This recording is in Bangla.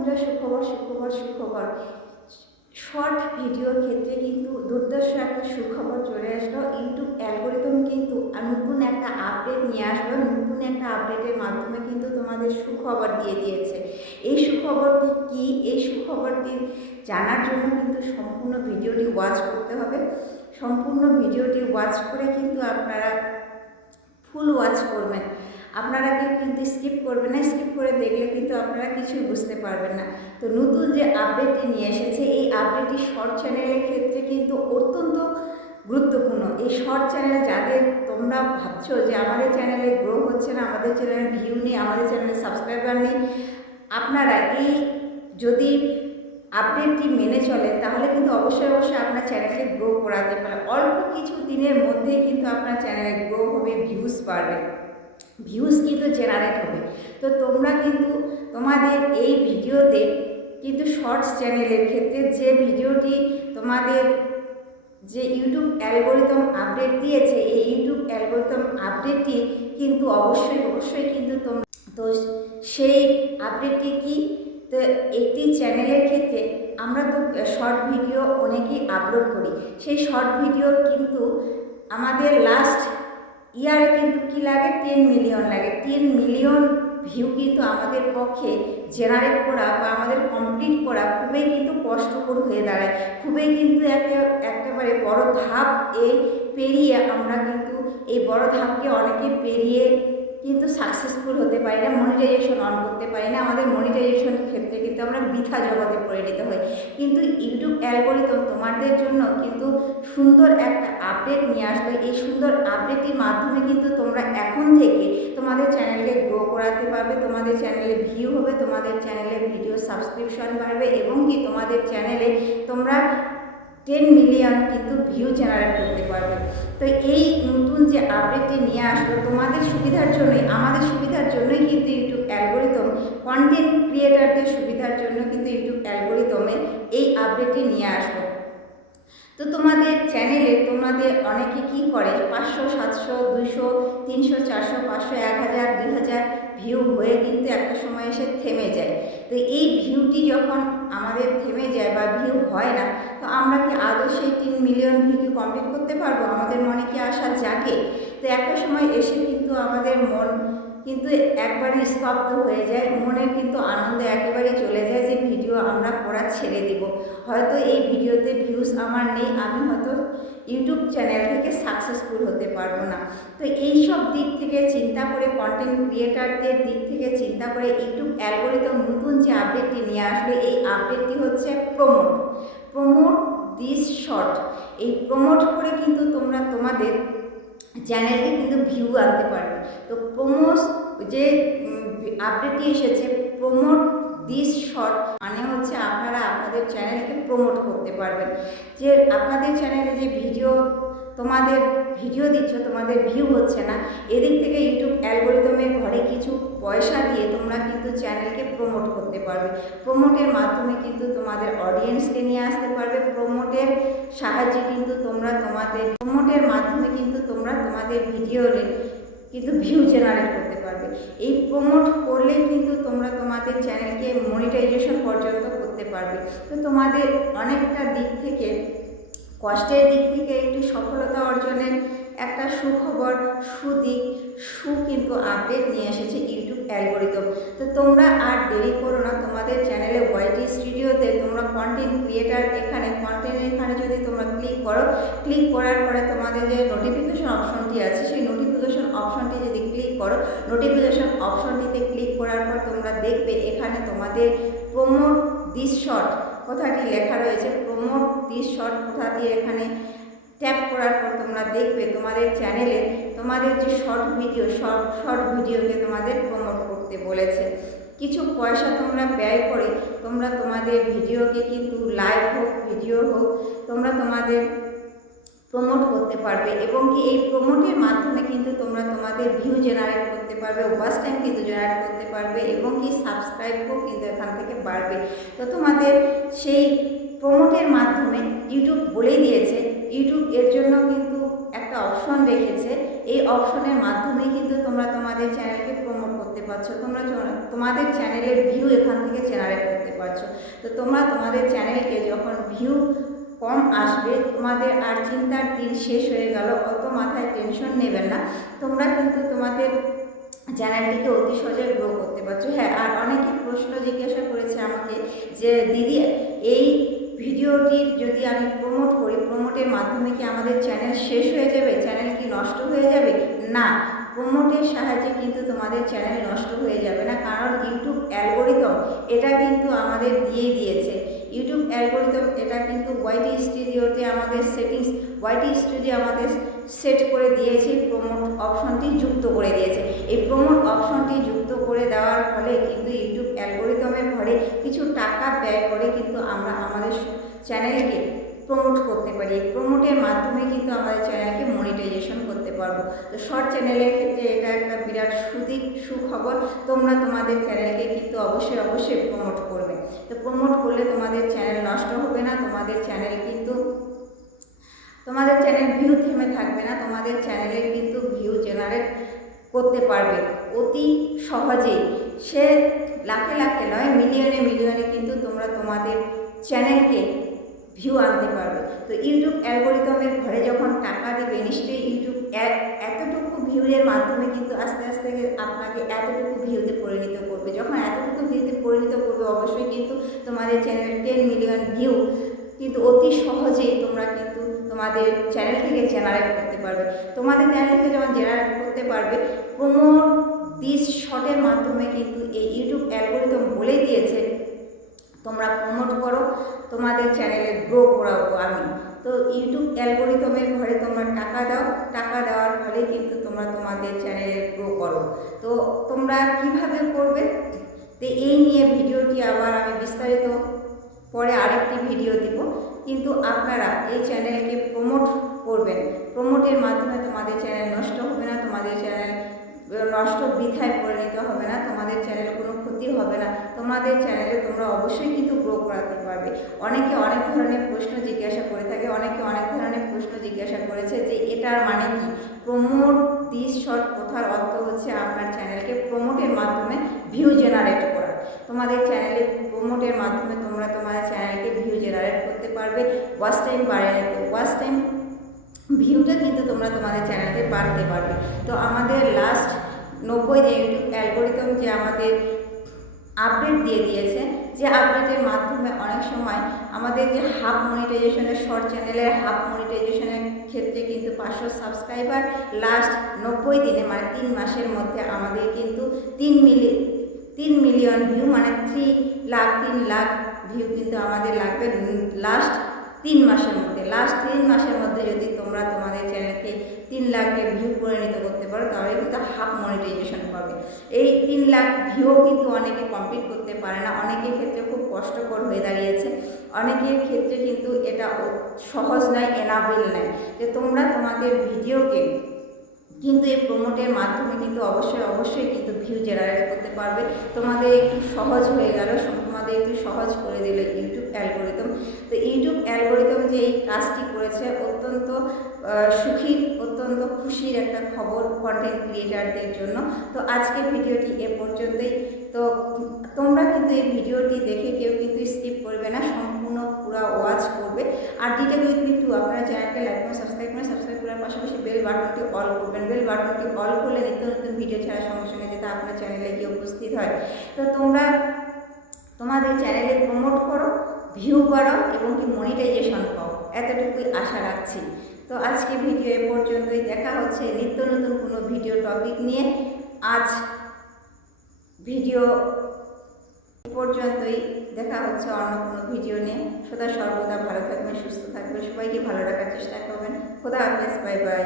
বন্ধুরা, সুখবর সুখবর সুখবর। শর্ট ভিডিওর ক্ষেত্রে কিন্তু দুর্দর্শ একটা সুখবর চলে আসলো। ইউটিউব অ্যালগোরিদম কিন্তু নতুন একটা আপডেট নিয়ে আসলো। নতুন একটা আপডেটের মাধ্যমে কিন্তু তোমাদের সুখবর দিয়ে দিয়েছে। এই সুখবরটি কি, এই সুখবরটি জানার জন্য কিন্তু সম্পূর্ণ ভিডিওটি ওয়াচ করতে হবে। সম্পূর্ণ ভিডিওটি ওয়াচ করে কিন্তু আপনারা ফুল ওয়াচ করবেন। আপনারা কেউ কিন্তু স্কিপ করবেন না, স্কিপ করে দেখলে কিন্তু আপনারা কিছুই বুঝতে পারবেন না। তো নতুন যে আপডেটটি নিয়ে এসেছে, এই আপডেটটি শর্ট চ্যানেলের ক্ষেত্রে কিন্তু অত্যন্ত গুরুত্বপূর্ণ। এই শর্ট চ্যানেল যাদের তোমরা ভাবছো যে আমাদের চ্যানেলে গ্রো হচ্ছে না, আমাদের চ্যানেলে ভিউ নেই, আমাদের চ্যানেলে সাবস্ক্রাইবার নেই, আপনারা এই যদি আপডেটটি মেনে চলেন তাহলে কিন্তু অবশ্যই আপনার চ্যানেলকে গ্রো করাতে পারেন। অল্প কিছু দিনের মধ্যেই কিন্তু আপনার চ্যানেলে গ্রো হবে, ভিউজ বাড়বে, ভিউজ কিন্তু জেনারেট হবে। তো তোমরা কিন্তু তোমাদের এই ভিডিওতে কিন্তু শর্টস চ্যানেলের ক্ষেত্রে যে ভিডিওটি তোমাদের যে ইউটিউব অ্যালগোরিদম আপডেট দিয়েছে, এই ইউটিউব অ্যালগোরিদম আপডেটটি কিন্তু অবশ্যই কিন্তু তোমরা, তো সেই আপডেটটি কি, তো একটি চ্যানেলের ক্ষেত্রে আমরা তো শর্ট ভিডিও অনেকেই আপলোড করি। সেই শর্ট ভিডিও কিন্তু আমাদের লাস্ট ইয়ারে কিন্তু কী লাগে, 10 মিলিয়ন লাগে। 10 মিলিয়ন ভিউ কিন্তু আমাদের পক্ষে জেনারেট করা বা আমাদের কমপ্লিট করা খুবই কিন্তু কষ্টকর হয়ে দাঁড়ায়। খুবই কিন্তু একেবারে বড় ধাপ পেরিয়ে আমরা কিন্তু এই বড় ধাপকে অনেকে পেরিয়ে কিন্তু সাকসেসফুল হতে পারি না, মনিটাইজেশন অন করতে পারি না। আমাদের মনিটাইজেশনের ক্ষেত্রে কিন্তু আমরা বৃথা জগতে পরিণত হই। কিন্তু ইউটিউব অ্যালগোরিদম তোমাদের জন্য কিন্তু সুন্দর একটা আপডেট নিয়ে আসবে। এই সুন্দর আপডেটটির মাধ্যমে কিন্তু তোমরা এখন থেকে তোমাদের চ্যানেলকে গ্রো করাতে পারবে, তোমাদের চ্যানেলে ভিউ হবে, তোমাদের চ্যানেলে ভিডিও সাবস্ক্রিপশন বাড়বে এবং কি তোমাদের চ্যানেলে তোমরা 10 মিলিয়ন কিন্তু ভিউ জেনারেট করতে পারবে। তো এই নতুন যে আপডেটটি নিয়ে আসলো তোমাদের সুবিধার জন্যই, আমাদের সুবিধার জন্যই কিন্তু ইউটিউব অ্যালগোরিদম, কন্টেন্ট ক্রিয়েটারদের সুবিধার জন্য কিন্তু ইউটিউব অ্যালগোরিদমে এই আপডেটটি নিয়ে আসলো। তো তোমাদের চ্যানেলে তোমাদের অনেকে কি করে, 500, 700, 200, 300, 400, 500, 1000, 2000 ভিউ হয়ে কিন্তু একটা সময় এসে থেমে যায়। তো এই ভিউটি যখন আমাদের থেমে যায় বা ভিউ হয় না, তো আমরা কি আদৌ সেই 3 মিলিয়ন ভিউকে কমপ্লিট করতে পারবো? আমাদের মনে কি আশা জাগে? তো একটা সময় এসে কিন্তু আমাদের মন কিন্তু একবারে স্তব্ধ হয়ে যায়, মনে কিন্তু আনন্দ একেবারে চলে যায় যে ভিডিও আমরা করা ছেড়ে দেব, হয়তো এই ভিডিওতে ভিউজ আমার নেই, আমি হয়তো ইউটিউব চ্যানেল থেকে সাকসেসফুল হতে পারবো না। তো এই সব দিক থেকে চিন্তা করে, কন্টেন্ট ক্রিয়েটারদের দিক থেকে চিন্তা করে ইউটিউব অ্যালগোরিদম নতুন যে আপডেটটি নিয়ে আসবে, এই আপডেটটি হচ্ছে প্রমোট দিস শর্ট। এই প্রমোট করে কিন্তু তোমরা তোমাদের চ্যানেলকে কিন্তু ভিউ আনতে পারবে। তো যে আপডেটটি এসেছে, প্রমোট দিস শর্ট মানে হচ্ছে আপনারা আপনাদের চ্যানেলকে প্রমোট করতে পারবেন। যে আপনাদের চ্যানেলে যে তোমাদের ভিডিও দিচ্ছ, তোমাদের ভিউ হচ্ছে না, এদিক থেকে ইউটিউব অ্যালগোরিদমের ঘরে কিছু পয়সা দিয়ে তোমরা কিন্তু চ্যানেলকে প্রমোট করতে পারবে। প্রমোটের মাধ্যমে কিন্তু তোমাদের অডিয়েন্সকে নিয়ে আসতে পারবে। প্রমোটের সাহায্যে কিন্তু তোমরা প্রমোটের মাধ্যমে কিন্তু তোমরা তোমাদের ভিডিওতে কিন্তু ভিউ জেনারেট করতে পারবে। এই প্রমোট করলে কিন্তু তোমরা তোমাদের চ্যানেলকে মনিটাইজেশন পর্যন্ত করতে পারবে। তো তোমাদের অনেকটা দিক থেকে, কষ্টের দিক থেকে একটু সফলতা অর্জনের একটা সুখবর, কিন্তু আপডেট নিয়ে এসেছে ইউটিউব অ্যালগোরিদম। তো তোমরা আর দেরি করো না, তোমাদের চ্যানেলে ওয়াইটি স্টুডিওতে তোমরা কন্টেন্ট ক্রিয়েটার, এখানে যদি তোমরা ক্লিক করার পরে তোমাদের যে নোটিফিকেশন অপশনটি আছে, সেই নোটিফিকেশন অপশনটি যদি ক্লিক করো, নোটিফিকেশন অপশনটিতে ক্লিক করার পর তোমরা দেখবে এখানে তোমাদের প্রমোট দিস শর্ট কথাটি লেখা রয়েছে। প্রমোট দিস শর্ট কথাটি এখানে ট্যাপ করার পর তোমরা দেখবে তোমাদের চ্যানেলে তোমাদের যে শর্ট ভিডিওকে তোমাদের প্রমোট করতে বলেছে। কিছু পয়সা তোমরা ব্যয় করে তোমরা তোমাদের ভিডিওকে কিন্তু লাইভ হোক, ভিডিও হোক, তোমরা তোমাদের প্রমোট করতে পারবে এবং কি এই প্রমোটের মাধ্যমে কিন্তু তোমরা তোমাদের ভিউ জেনারেট করতে পারবে, ওয়াচ টাইম কিন্তু জেনারেট করতে পারবে এবং কি সাবস্ক্রাইবও কিন্তু এখান থেকে বাড়বে। তো তোমাদের সেই প্রমোটের মাধ্যমে ইউটিউব বলেই দিয়েছে, ইউটিউব এর জন্য কিন্তু একটা অপশন রেখেছে, এই অপশনের মাধ্যমে কিন্তু তোমরা তোমাদের চ্যানেলকে প্রমোট করতে করতে পারছো, তোমরা তোমাদের চ্যানেলের ভিউ এখান থেকে জেনারেট করতে পারছো। তো তোমরা তোমাদের চ্যানেলকে যখন ভিউ কম আসবে, তোমাদের আর চিন্তার দিন শেষ হয়ে গেল, অত মাথায় টেনশন নেবেন না। তোমরা কিন্তু তোমাদের চ্যানেলটিকে অতি সহজে গ্রো করতে পারছো। হ্যাঁ, আর অনেকে প্রশ্ন জিজ্ঞাসা করেছে আমাকে যে দিদি, এই ভিডিওটির যদি আমি প্রমোট করি, প্রমোটের মাধ্যমে কি আমাদের চ্যানেল শেষ হয়ে যাবে, চ্যানেল কি নষ্ট হয়ে যাবে? না, প্রমোটের সাহায্যে কিন্তু তোমাদের চ্যানেল নষ্ট হয়ে যাবে না, কারণ ইউটিউব অ্যালগোরিদম এটা কিন্তু আমাদের দিয়েই দিয়েছে। ইউটিউব অ্যালগোরিদম এটা কিন্তু ওয়াইটি স্টুডিওতে আমাদের সেটিংস, ওয়াইটি স্টুডিও আমাদের সেট করে দিয়েছে, প্রমোট অপশনটি যুক্ত করে দিয়েছে। এই প্রমোট অপশনটি যুক্ত করে দেওয়ার ফলে কিন্তু ইউটিউব অ্যালগোরিদমের ঘরে কিছু টাকা ব্যয় করে কিন্তু আমরা আমাদের চ্যানেলকে প্রমোট করতে পারি। এই প্রমোটের মাধ্যমে কিন্তু আমাদের চ্যানেলকে মনিটাইজেশন করতে পারবো। তো শর্ট চ্যানেলের ক্ষেত্রে এটা একটা বিরাট সুখবর। তোমরা তোমাদের চ্যানেলকে কিন্তু অবশ্যই প্রমোট করবে। তো প্রমোট করলে তোমাদের চ্যানেল নষ্ট হবে না, তোমাদের চ্যানেল ভিউ থেমে থাকবে না, তোমাদের চ্যানেলে কিন্তু ভিউ জেনারেট করতে পারবে অতি সহজেই। সে লাখে লাখে নয়, মিলিয়নে কিন্তু তোমরা তোমাদের চ্যানেলকে ভিউ আনতে পারবে। তো ইউটিউব অ্যালগোরিদমের ঘরে যখন টাকা দেবে, নিশ্চয়ই ইউটিউব এতটুকু ভিউয়ের মাধ্যমে কিন্তু আস্তে আস্তে আপনাকে এতটুকু ভিউতে পরিণত করবে। যখন এতটুকু ভিউতে পরিণত করবে, অবশ্যই কিন্তু তোমাদের চ্যানেল 10 মিলিয়ন ভিউ কিন্তু অতি সহজেই তোমরা কিন্তু তোমাদের চ্যানেল থেকে জেনারেট করতে পারবে। তোমাদের চ্যানেল থেকে যখন জেনারেট করতে পারবে, প্রমোট দিস শর্টের মাধ্যমে কিন্তু এই ইউটিউব অ্যালগোরিদম বলে দিয়েছে তোমরা প্রমোট করো, তোমাদের চ্যানেলে গ্রো করাবো আমি। তো ইউটিউব অ্যালগোরিদমের ঘরে তোমরা টাকা দাও, টাকা দেওয়ার ফলে কিন্তু তোমরা তোমাদের চ্যানেলে গ্রো করো। তো তোমরা কিভাবে করবে, তো এই নিয়ে ভিডিওটি আবার আমি বিস্তারিত পরে আরেকটি ভিডিও দিব। কিন্তু আপনারা এই চ্যানেলকে প্রমোট করবেন, প্রমোটের মাধ্যমে তোমাদের চ্যানেল নষ্ট হবে না, তোমাদের চ্যানেল নষ্ট বৃথায় পরিণত হবে না, তোমাদের চ্যানেল কোনো ক্ষতি হবে না, তোমাদের চ্যানেলে তোমরা অবশ্যই কিন্তু গ্রো করাতে পারবে। অনেকে অনেক ধরনের প্রশ্ন জিজ্ঞাসা করে থাকে, অনেকে অনেক ধরনের প্রশ্ন জিজ্ঞাসা করেছে যে এটার মানে কি। প্রমোট দিস শর্ট কথার অর্থ হচ্ছে আপনার চ্যানেলকে প্রমোটের মাধ্যমে ভিউ জেনারেট করা। তোমাদের চ্যানেলে প্রমোটের মাধ্যমে তোমরা তোমাদের চ্যানেলকে ভিউ জেনারেট করতে পারবে, ওয়াচ টাইম বাড়িয়ে ওয়াচ টাইম ভিউটা কিন্তু তোমরা তোমাদের চ্যানেলকে বাড়তে পারবে। তো আমাদের লাস্ট 90 যে ইউটিউব অ্যালগোরিদম যে আমাদের আপডেট দিয়ে দিয়েছে, যে আপডেটের মাধ্যমে অনেক সময় আমাদের যে হাফ মনিটাইজেশনের শর্ট চ্যানেলের হাফ মনিটাইজেশনের ক্ষেত্রে কিন্তু 500 সাবস্ক্রাইবার লাস্ট 90 দিনে মানে 3 মাসের মধ্যে আমাদের কিন্তু 3 মিলিয়ন ভিউ মানে 3 লাখ ভিউ কিন্তু আমাদের লাগবে লাস্ট 3 মাসের মধ্যে। লাস্ট 3 মাসের মধ্যে যদি তোমরা তোমাদের চ্যানেলকে 3 লাখের ভিউ পরিণত করতে পারো, তাহলে কিন্তু হাফ মনিটাইজেশন পাবে। এই 3 লাখ ভিউ কিন্তু অনেকে কমপ্লিট করতে পারে না, অনেকের ক্ষেত্রে খুব কষ্টকর হয়ে দাঁড়িয়েছে, অনেকের ক্ষেত্রে কিন্তু এটা সহজ নয়, এনাবেল নয় যে তোমরা তোমাদের ভিডিওকে কিন্তু এই প্রমোটের মাধ্যমে কিন্তু অবশ্যই কিন্তু ভিউ জেনারেট করতে পারবে। তোমাদের একটু সহজ হয়ে গেল, তোমাদের একটু সহজ করে দিল ইউটিউব অ্যালগোরিদম। তো ইউটিউব অ্যালগোরিদম যে এই কাজটি করেছে, অত্যন্ত সুখী, অত্যন্ত খুশির একটা খবর কন্টেন্ট ক্রিয়েটারদের জন্য। তো আজকের ভিডিওটি এ পর্যন্তই। তো তোমরা কিন্তু এই ভিডিওটি দেখে কেউ কিন্তু স্কিপ করবে না, সম্পূর্ণ পুরো ওয়াচ করবে। আর ডিটেল উইথ মি 2 আপনারা চ্যানেলকে লাইক করে সাবস্ক্রাইব করার পাশাপাশি বেল বাটনটি অল করবেন। বেল বাটনটি অল করলে নিত্য নতুন ভিডিও ছাড়ার সঙ্গে সঙ্গে যেটা আপনার চ্যানেলে গিয়ে উপস্থিত হয়। তো তোমরা তোমাদের চ্যানেলে প্রমোট করো, ভিউ বাড়াও এবং কি মনিটাইজেশন পাও, এতটুকুই আশা রাখছি। তো আজকে ভিডিও এ পর্যন্তই, দেখা হচ্ছে নিত্য নতুন কোনো ভিডিও টপিক নিয়ে। আজ ভিডিও পর্যন্তই, দেখা হচ্ছে অন্য কোনো ভিডিও নিয়ে। সদা সর্বদা ভালো থাকবেন, সুস্থ থাকবেন, সবাইকে ভালো রাখার চেষ্টা করবেন। খোদা হাফেজ, বাই বাই।